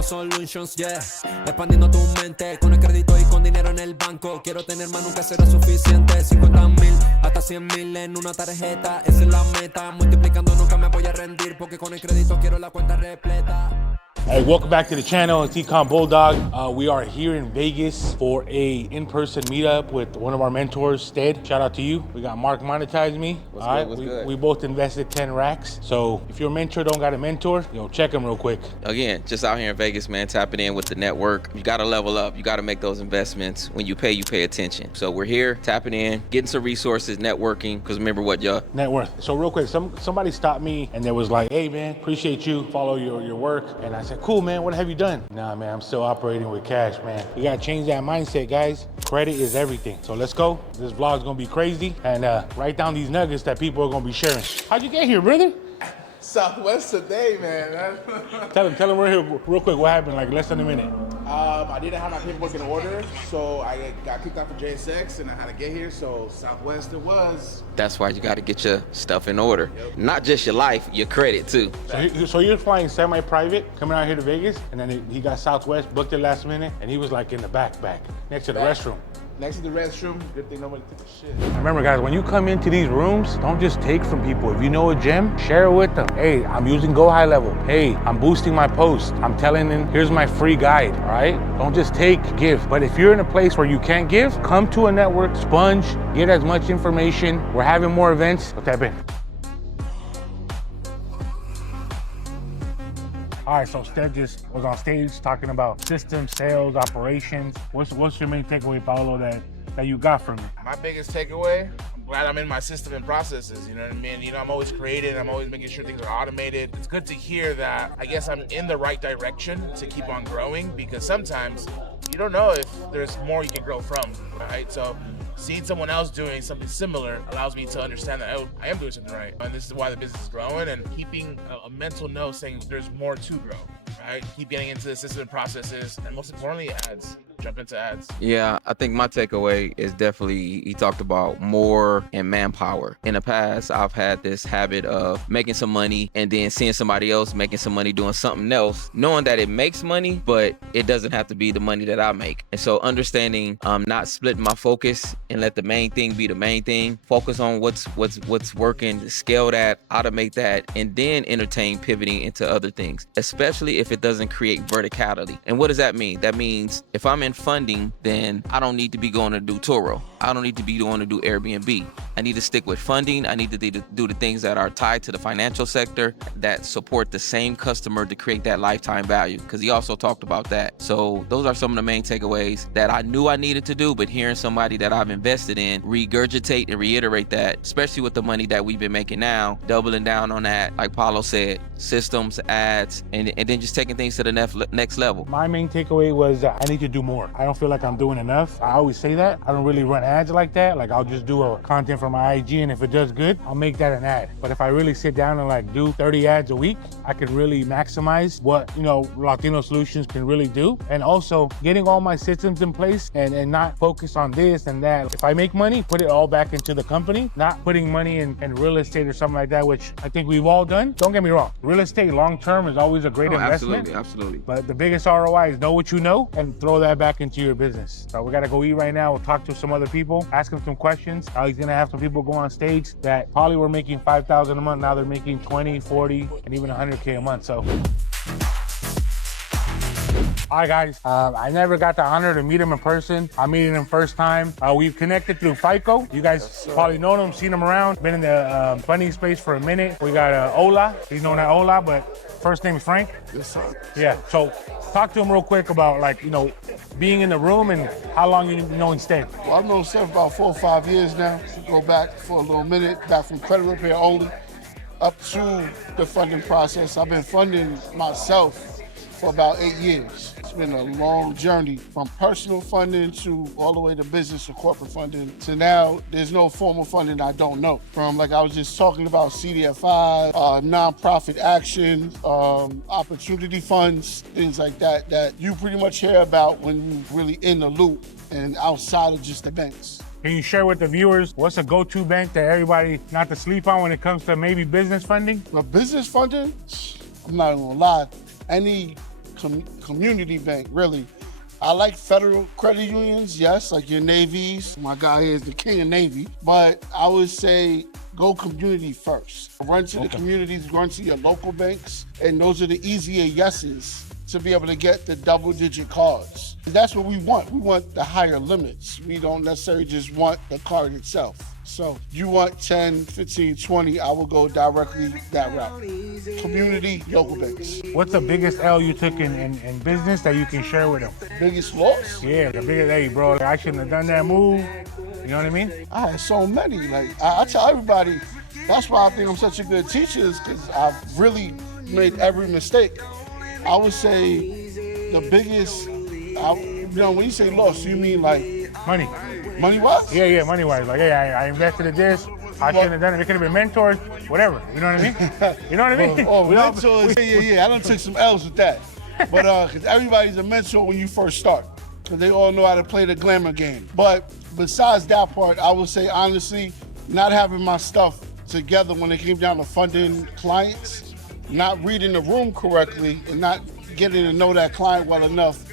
no solutions, yeah. Expandiendo tu mente con el crédito y con dinero en el banco. Quiero tener más, nunca será suficiente. 50,000 hasta 100,000 en una tarjeta. Esa es la meta. Multiplicando nunca me voy a rendir porque con el crédito quiero la cuenta repleta. Hey, welcome back to the channel. It's Econ Bulldog. We are here in Vegas for a in-person meetup with one of our mentors, Stead. Shout out to you. We got Mark Monetize Me. What's good? We both invested 10 racks. So if your mentor don't got a mentor, check him real quick. Again, just out here in Vegas, man, tapping in with the network. You got to level up. You got to make those investments. When you pay attention. So we're here tapping in, getting some resources, networking. Because remember what, y'all? Net worth. So real quick, somebody stopped me and they was like, hey man, appreciate you, follow your work. And I said, cool man, what have you done? Nah man, I'm still operating with cash, man. You gotta change that mindset, guys. Credit is everything. So let's go. This vlog's gonna be crazy. And write down these nuggets that people are gonna be sharing. How'd you get here, brother? Southwest today, man. Tell him we're here real quick. What happened, like less than a minute? I didn't have my paperwork in order, so I got kicked out for JSX and I had to get here, so Southwest it was. That's why you got to get your stuff in order. Yep. Not just your life, your credit too. So you're flying semi-private, coming out here to Vegas, and then he got Southwest, booked it last minute, and he was like in the back, next to the restroom. Next to the restroom, good thing nobody took a shit. Remember guys, when you come into these rooms, don't just take from people. If you know a gem, share it with them. Hey, I'm using Go High Level. Hey, I'm boosting my post. I'm telling them, here's my free guide, all right? Don't just take, give. But if you're in a place where you can't give, come to a network, sponge, get as much information. We're having more events. Let's tap in. All right, so Stead just was on stage talking about systems, sales, operations. What's your main takeaway, Paulo, that you got from it? My biggest takeaway, I'm glad I'm in my system and processes, you know what I mean? You know, I'm always creating, I'm always making sure things are automated. It's good to hear that I guess I'm in the right direction to keep on growing, because sometimes you don't know if there's more you can grow from, right? So seeing someone else doing something similar allows me to understand that, oh, I am doing something right. And this is why the business is growing, and keeping a mental note saying there's more to grow, right? Keep getting into the system and processes, and most importantly, ads. Jump into ads. Yeah, I think my takeaway is definitely, he talked about more and manpower. In the past, I've had this habit of making some money and then seeing somebody else making some money doing something else, knowing that it makes money, but it doesn't have to be the money that I make. And so understanding, not splitting my focus and let the main thing be the main thing. Focus on what's working, scale that, automate that, and then entertain pivoting into other things, especially if it doesn't create verticality. And what does that mean? That means if I'm in funding, then I don't need to be going to do Turo. I don't need to be going to do Airbnb. I need to stick with funding. I need to do the things that are tied to the financial sector that support the same customer to create that lifetime value, because he also talked about that. So those are some of the main takeaways that I knew I needed to do, but hearing somebody that I've invested in regurgitate and reiterate that, especially with the money that we've been making now, doubling down on that, like Paulo said, systems, ads, and then just taking things to the next level. My main takeaway was I need to do more. I don't feel like I'm doing enough. I always say that. I don't really run ads like that. Like I'll just do a content for my IG, and if it does good, I'll make that an ad. But if I really sit down and like do 30 ads a week, I can really maximize what, Latino Solutions can really do. And also getting all my systems in place and not focus on this and that. If I make money, put it all back into the company, not putting money in real estate or something like that, which I think we've all done. Don't get me wrong. Real estate long-term is always a great investment. Absolutely. But the biggest ROI is know what you know and throw that back into your business. So we gotta go eat right now. We'll talk to some other people, ask them some questions. He's gonna have some people go on stage that probably were making $5,000 a month. Now they're making 20, 40, and even 100K a month. So. All right, guys, I never got the honor to meet him in person. I'm meeting him first time. We've connected through FICO. You guys probably know him, seen him around. Been in the funding space for a minute. We got Ola. He's known as Ola, but first name is Frank. Yes, sir. Yeah, so talk to him real quick about being in the room and how long you know Stead. Well, I've known Steph about 4 or 5 years now. Go back for a little minute, back from credit repair only, up to the funding process. I've been funding myself for about 8 years. It's been a long journey from personal funding to all the way to business or corporate funding to now there's no formal funding I don't know. From like I was just talking about CDFI, nonprofit action, opportunity funds, things like that you pretty much hear about when you're really in the loop and outside of just the banks. Can you share with the viewers what's a go-to bank that everybody not to sleep on when it comes to maybe business funding? But business funding, I'm not gonna lie, any community bank, really. I like federal credit unions, yes, like your Navies. My guy here is the king of Navy. But I would say go community first. Run to the communities, run to your local banks, and those are the easier yeses to be able to get the double-digit cards. That's what we want. We want the higher limits. We don't necessarily just want the card itself. So you want 10, 15, 20, I will go directly that route. Community, local banks. What's the biggest L you took in business that you can share with them? Biggest loss? Yeah, the biggest, hey, bro, I shouldn't have done that move. You know what I mean? I had so many. Like, I tell everybody, that's why I think I'm such a good teacher, is because I've really made every mistake. I would say the biggest, when you say loss, you mean like Money. money-wise? Yeah, money-wise. Like, hey, I invested in this. I shouldn't have done it. It could have been mentors, whatever. You know what I mean? You know what I mean? Mentors. Yeah. I done took some L's with that. But because everybody's a mentor when you first start, because they all know how to play the glamour game. But besides that part, I would say honestly, not having my stuff together when it came down to funding clients, not reading the room correctly, and not getting to know that client well enough,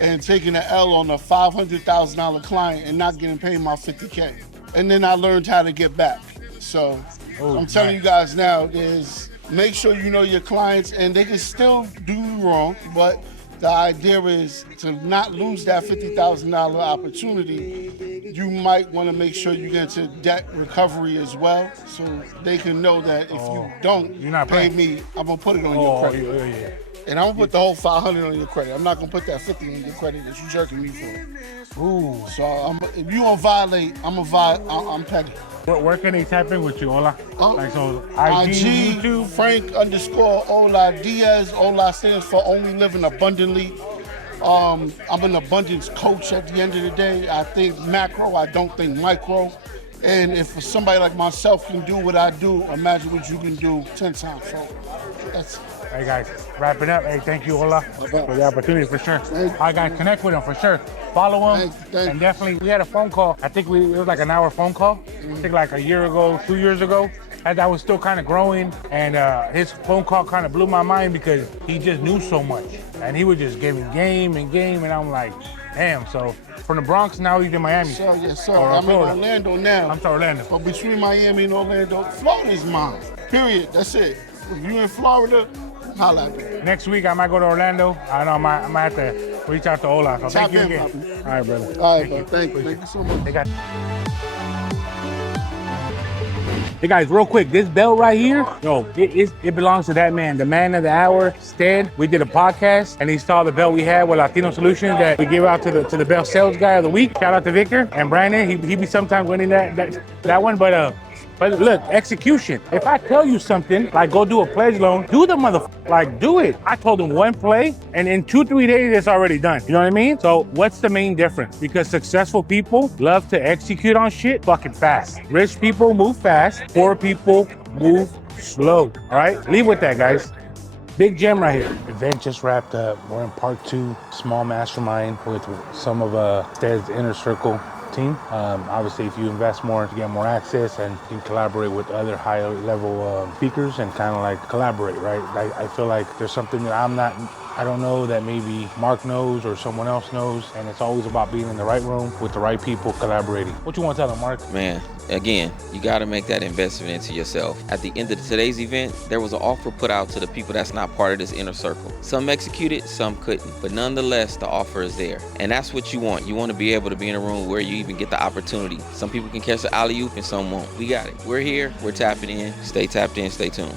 and taking an L on a $500,000 client and not getting paid my $50K. And then I learned how to get back. So I'm telling you guys now, is make sure you know your clients, and they can still do you wrong, but the idea is to not lose that $50,000 opportunity. You might want to make sure you get into debt recovery as well, so they can know that if you don't pay me, I'm gonna put it on your credit. Yeah. And I'm gonna put the whole 500 on your credit. I'm not gonna put that 50 on your credit that you jerking me for. Ooh. So if you gonna violate, I'm petty. Where can they tap in with you, Ola? Like, so IG, YouTube? Frank_Ola Diaz. Ola stands for Only Living Abundantly. I'm an abundance coach at the end of the day. I think macro, I don't think micro. And if somebody like myself can do what I do, imagine what you can do 10 times. So that's it. Hey guys, wrapping up. Hey, thank you, Ola, for the opportunity for sure. I got connect with him for sure. Follow him, and definitely we had a phone call. I think it was like an hour phone call. I think like a year ago, 2 years ago. As I was still kind of growing, and his phone call kind of blew my mind because he just knew so much, and he was just giving game, and I'm like, damn. So from the Bronx, now he's in Miami. Yes, sir. I'm in Orlando now. I'm to Orlando. But between Miami and Orlando, Florida's mine. Period. That's it. If you in Florida, holla at me. Next week, I might go to Orlando. I know I might have to reach out to Ola. So thank you again. All right, brother. All right, bro. Thank you so much. Hey guys, real quick, this belt right here, it belongs to that man, the man of the hour, Stead. We did a podcast, and he saw the belt we had with Latino Solutions that we give out to the belt sales guy of the week. Shout out to Victor and Brandon. He be sometimes winning that one, but look, execution. If I tell you something, like go do a pledge loan, do the like do it. I told him one play, and in 2-3 days, it's already done. You know what I mean? So what's the main difference? Because successful people love to execute on shit fucking fast. Rich people move fast, poor people move slow. All right? Leave with that, guys. Big gem right here. Event just wrapped up. We're in part 2, small mastermind with some of Stead's inner circle team. Obviously, if you invest more, you get more access, and you can collaborate with other higher level speakers and kind of like collaborate, right? I feel like there's something that I don't know that maybe Mark knows or someone else knows, and it's always about being in the right room with the right people collaborating. What you want to tell them, Mark? Man, again, you got to make that investment into yourself. At the end of today's event, there was an offer put out to the people that's not part of this inner circle. Some executed, some couldn't, but nonetheless, the offer is there. And that's what you want. You want to be able to be in a room where you even get the opportunity. Some people can catch the alley-oop and some won't. We got it. We're here. We're tapping in. Stay tapped in. Stay tuned.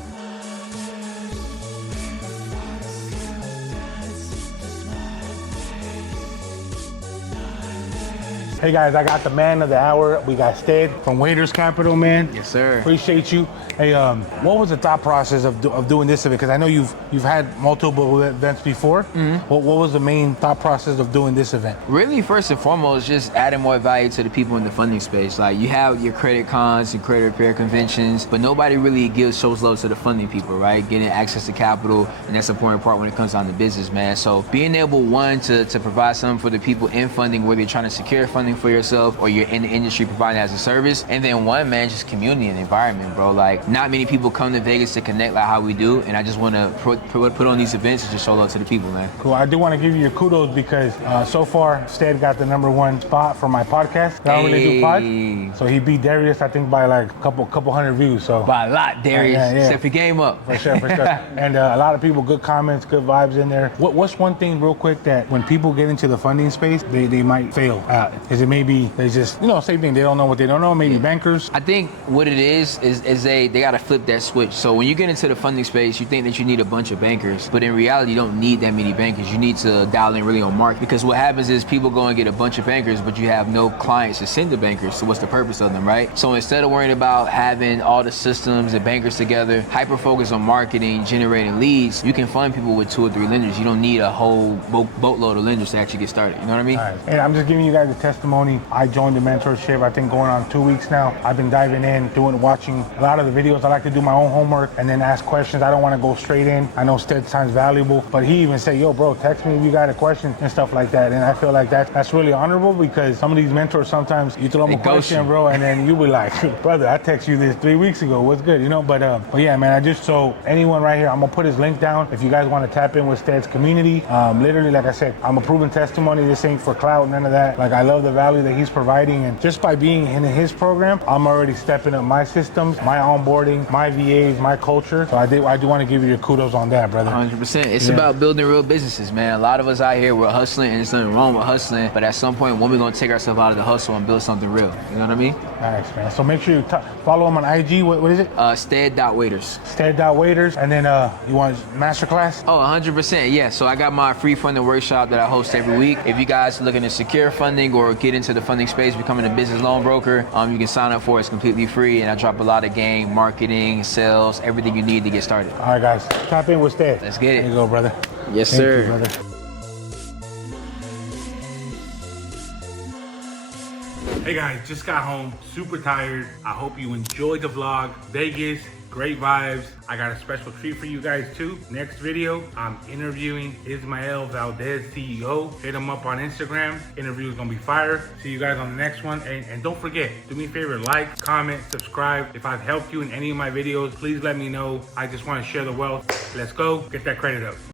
Hey guys, I got the man of the hour. We got Stead from Waiters Capital, man. Yes, sir. Appreciate you. Hey, what was the thought process of doing this event? Because I know you've had multiple events before. Mm-hmm. What was the main thought process of doing this event? Really, first and foremost, just adding more value to the people in the funding space. Like, you have your credit cons and credit repair conventions, but nobody really shows love to the funding people, right? Getting access to capital, and that's an important part when it comes down to business, man. So being able, one, to provide something for the people in funding, whether you're trying to secure funding for yourself or you're in the industry providing it as a service, and then one, man, just community and environment, bro. Like, not many people come to Vegas to connect like how we do, and I just want to put on these events and just show love to the people, man. Cool. I do want to give you your kudos because so far, Stead got the #1 spot for my podcast. I don't really do pod. So he beat Darius, I think, by like a couple hundred views. So by a lot, Darius. Yeah. Step your game up. For sure. And a lot of people, good comments, good vibes in there. What's one thing real quick that when people get into the funding space, they might fail at? Is it maybe they just, same thing, they don't know what they don't know, maybe bankers? I think what it is they got to flip that switch. So when you get into the funding space, you think that you need a bunch of bankers, but in reality, you don't need that many bankers. You need to dial in really on market, because what happens is people go and get a bunch of bankers, but you have no clients to send to bankers. So what's the purpose of them, right? So instead of worrying about having all the systems and bankers together, hyper focus on marketing, generating leads, you can fund people with 2 or 3 lenders. You don't need a whole boatload of lenders to actually get started. You know what I mean? Right. And I'm just giving you guys a testimony. I joined the mentorship, I think going on 2 weeks now. I've been diving in, watching a lot of the videos. I like to do my own homework and then ask questions. I don't want to go straight in. I know Stead's time's valuable, but he even said, yo, bro, text me if you got a question and stuff like that. And I feel like that's really honorable, because some of these mentors, sometimes you throw them a question, bro, and then you be like, brother, I text you this 3 weeks ago. What's good? But yeah, man, so anyone right here, I'm gonna put his link down if you guys want to tap in with Stead's community. Literally, like I said, I'm a proven testimony. This ain't for clout, none of that. Like, I love the value that he's providing, and just by being in his program, I'm already stepping up my systems, my onboarding, my VAs, my culture. So I do want to give you your kudos on that, brother. 100%. It's about building real businesses, man. A lot of us out here, we're hustling, and there's nothing wrong with hustling, but at some point, when we're gonna take ourselves out of the hustle and build something real? You know what I mean? Nice, man. So make sure you follow him on IG. What is it? Stead.waiters. Stead.waiters. And then you want masterclass? Oh, 100%. Yeah. So I got my free funding workshop that I host every week. If you guys are looking to secure funding or get into the funding space, becoming a business loan broker, you can sign up for it. It's completely free, and I drop a lot of game, marketing, sales, everything you need to get started. All right, guys. Tap in with Stead. Let's get it. There you go, brother. Yes, Thank sir. you, brother. Hey guys, just got home, super tired. I hope you enjoyed the vlog. Vegas, great vibes. I got a special treat for you guys too. Next video, I'm interviewing Ismael Valdez, CEO. Hit him up on Instagram. Interview is gonna be fire. See you guys on the next one. And don't forget, do me a favor, like, comment, subscribe. If I've helped you in any of my videos, please let me know. I just wanna share the wealth. Let's go, get that credit up.